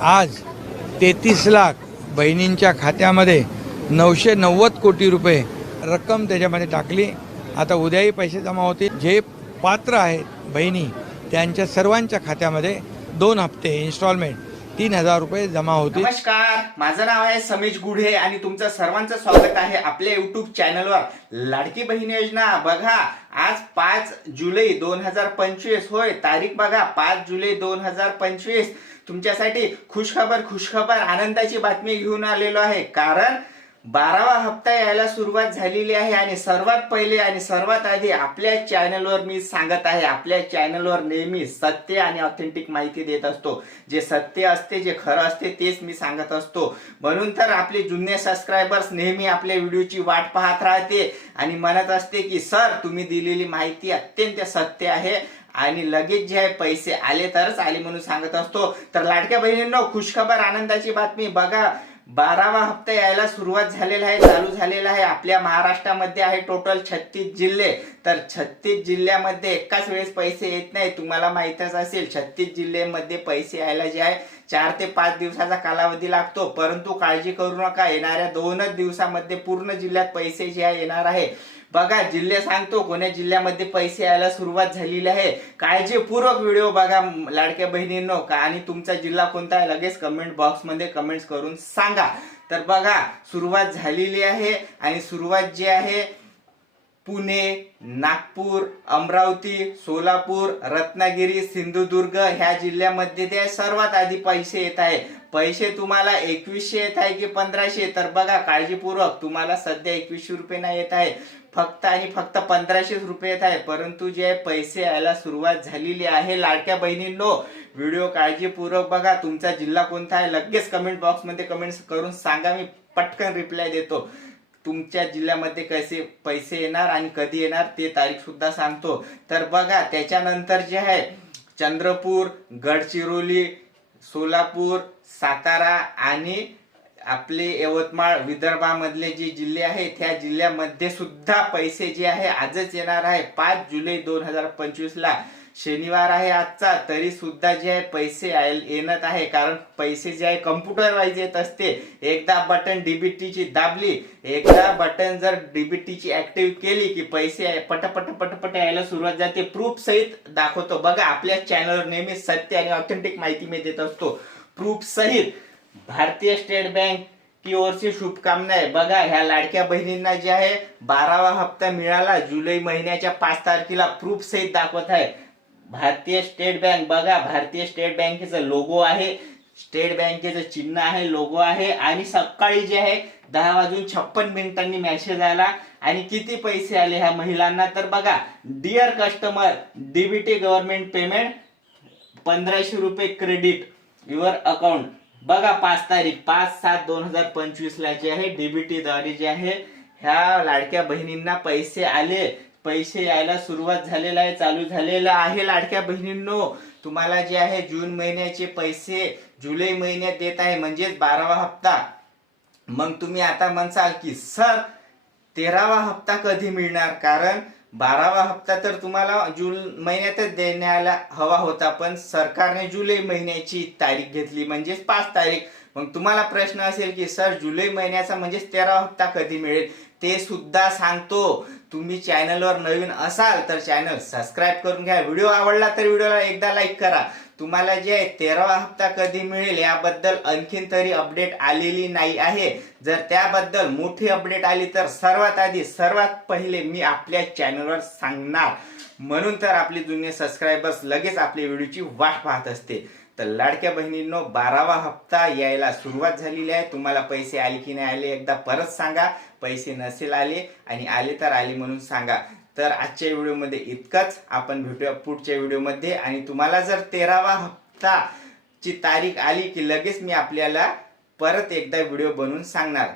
आज तेहतीस लाख बहिणींच्या खात्यामध्ये नऊशे नव्वद कोटी रुपये रक्कम त्याच्यामध्ये टाकली. आता उद्याही पैसे जमा होतील. जे पात्र आहेत बहिणी त्यांच्या सर्वांच्या खात्यामध्ये दोन हप्ते इन्स्टॉलमेंट तीन हजार रुपये जमा होतील. नमस्कार माझं नाव आहे समीज गुढे आणि तुमचं सर्वांचं स्वागत आहे आपल्या युट्यूब चॅनलवर लाडकी बहीण योजना बघा आज पाच जुलै दोन हजार पंचवीस. होय तारीख बघा पाच जुलै दोन हजार पंचवीस. तुमच्यासाठी खुशखबर खुशखबर आनंदाची बातमी घेऊन आलेलो आहे. कारण बारावा हप्ता यायला सुरुवात झालेली आहे आणि सर्वात पहिले आणि सर्वात आधी आपल्या चॅनलवर मी सांगत आहे आपल्या चॅनलवर नेहमी सत्य आणि ऑथेंटिक माहिती देत असतो. जे सत्य असते जे खरं असते तेच मी सांगत असतो. म्हणून तर आपले जुने सबस्क्रायबर्स नेहमी आपल्या व्हिडिओची वाट पाहत राहते आणि म्हणत असते की सर तुम्ही दिलेली माहिती अत्यंत सत्य आहे आणि लगेच जे आहे पैसे आले तरच आले म्हणून सांगत असतो. तर लाडक्या बहिणींनो खुशखबर आनंदाची बातमी बघा. बारावा हप्ता यायला सुरुवात झालेला आहे चालू झालेला आहे. आपल्या महाराष्ट्रामध्ये आहे टोटल छत्तीस जिल्हे. तर छत्तीस जिल्ह्यामध्ये एकाच वेळेस पैसे येत नाही तुम्हाला माहितच असेल छत्तीस जिल्ह्यामध्ये पैसे यायला जे आहे चार ते पाच दिवसाचा कालावधी लागतो. परंतु काळजी करू नका. येणाऱ्या दोनच दिवसामध्ये पूर्ण जिल्ह्यात पैसे जे आहे येणार आहे. बघा जिल्हे सांगतो कोण्या जिल्ह्यामध्ये पैसे यायला सुरुवात झालेली आहे. काळजीपूर्वक व्हिडिओ बघा लाडक्या बहिणींनो. का आणि तुमचा जिल्हा कोणता आहे लगेच कमेंट बॉक्समध्ये कमेंट्स करून सांगा. तर बघा सुरुवात झालेली आहे आणि सुरुवात जी आहे पुणे नागपूर अमरावती सोलापूर रत्नागिरी सिंधुदुर्ग ह्या जिल्ह्यामध्ये ते सर्वात आधी पैसे येत आहे. पैसे तुम्हाला एकवीसशे येत आहे की पंधराशे? तर बघा काळजीपूर्वक तुम्हाला सध्या एकवीसशे रुपये नाही येत आहे. फक्त आणि फक्त पंधराशे रुपये येत आहे. परंतु जे पैसे यायला सुरुवात झालेली आहे लाडक्या बहिणींनो व्हिडिओ काळजीपूर्वक बघा. तुमचा जिल्हा कोणता आहे? लगेच कमेंट बॉक्समध्ये कमेंट्स कमेंट करून सांगा. मी पटकन रिप्लाय देतो. तुमच्या जिल्ह्यामध्ये कसे पैसे येणार आणि कधी येणार ते तारीख सुद्धा सांगतो. तर बघा त्याच्यानंतर जे आहे चंद्रपूर गडचिरोली सोलापूर सातारा आणि आपले यवतमाळ विदर्भामधले जे जिल्हे आहेत त्या जिल्ह्यामध्ये सुद्धा पैसे जे आहे आजच येणार आहे. पाच जुलै दोन हजार पंचवीसला. शनिवार आहे आजचा तरी सुद्धा जे आहे पैसे येणार येणत आहे. कारण पैसे जे आहे कम्प्युटर वाईज येत असते. एकदा बटन डीबीटीची दाबली एकदा बटन जर डीबीटीची ऍक्टिव्ह केली की पैसे पटपट पटपट यायला सुरुवात जाते. प्रूफ सहित दाखवतो. बघा आपल्या चॅनलवर नेहमी सत्य आणि ऑथेंटिक माहिती मी देत असतो. प्रूफ सहित भारतीय स्टेट बँक की ओरची शुभकामना आहे. बघा ह्या लाडक्या बहिणींना जे आहे बारावा हप्ता मिळाला. जुलै महिन्याच्या पाच तारखेला प्रूफ सहित दाखवत आहे. भारतीय स्टेट बँक बघा भारतीय स्टेट बँकेचं लोगो आहे स्टेट बँकेचं चिन्ह आहे लोगो आहे आणि सकाळी जे आहे दहा वाजून छप्पन मिनिटांनी मेसेज आला आणि किती पैसे आले ह्या महिलांना? तर बघा dear customer DBT government payment पंधराशे रुपये क्रेडिट युअर अकाउंट बघा पाच तारीख पाच सात दोन हजार पंचवीसला जे आहे डीबीटीद्वारे जे आहे ह्या लाडक्या बहिणींना पैसे आले. पैसे यायला सुरुवात झालेला आहे चालू झालेला आहे लाडक्या बहिणींनो. तुम्हाला जे आहे जून महिन्याचे पैसे जुलै महिन्यात देत आहे म्हणजेच बारावा हप्ता. मग तुम्ही आता म्हणसाल की सर तेरावा हप्ता कधी मिळणार? कारण बारावा हप्ता तर तुम्हाला जून महिन्यातच देण्याला हवा होता पण सरकारने जुलै महिन्याची तारीख घेतली म्हणजेच पाच तारीख. मग तुम्हाला प्रश्न असेल की सर जुलै महिन्याचा म्हणजेच तेरावा हप्ता कधी मिळेल? ते सुद्धा सांगतो. तुम्ही चॅनलवर नवीन असाल तर चॅनल सबस्क्राईब करून घ्या. व्हिडिओ आवडला तर व्हिडिओला एकदा लाईक करा. तुम्हाला जे आहे तेरावा हप्ता कधी मिळेल याबद्दल आणखीन तरी अपडेट आलेली नाही आहे. जर त्याबद्दल मोठी अपडेट आली तर सर्वात आधी सर्वात पहिले मी आपल्या चॅनलवर सांगणार. म्हणून तर आपले जुने सबस्क्रायबर्स लगेच आपल्या व्हिडिओची वाट पाहत असते तर लाडक्या बहिणींनो बारावा हप्ता यायला सुरुवात झालेली आहे. तुम्हाला पैसे आले की नाही आले एकदा परत सांगा. पैसे नसेल आले आणि आले तर आले म्हणून सांगा. तर आजच्या व्हिडिओमध्ये इतकंच. आपण भेटूया पुढच्या व्हिडिओमध्ये. आणि तुम्हाला जर तेरावा हप्ता ची तारीख आली की लगेच मी आपल्याला परत एकदा व्हिडिओ बनवून सांगणार.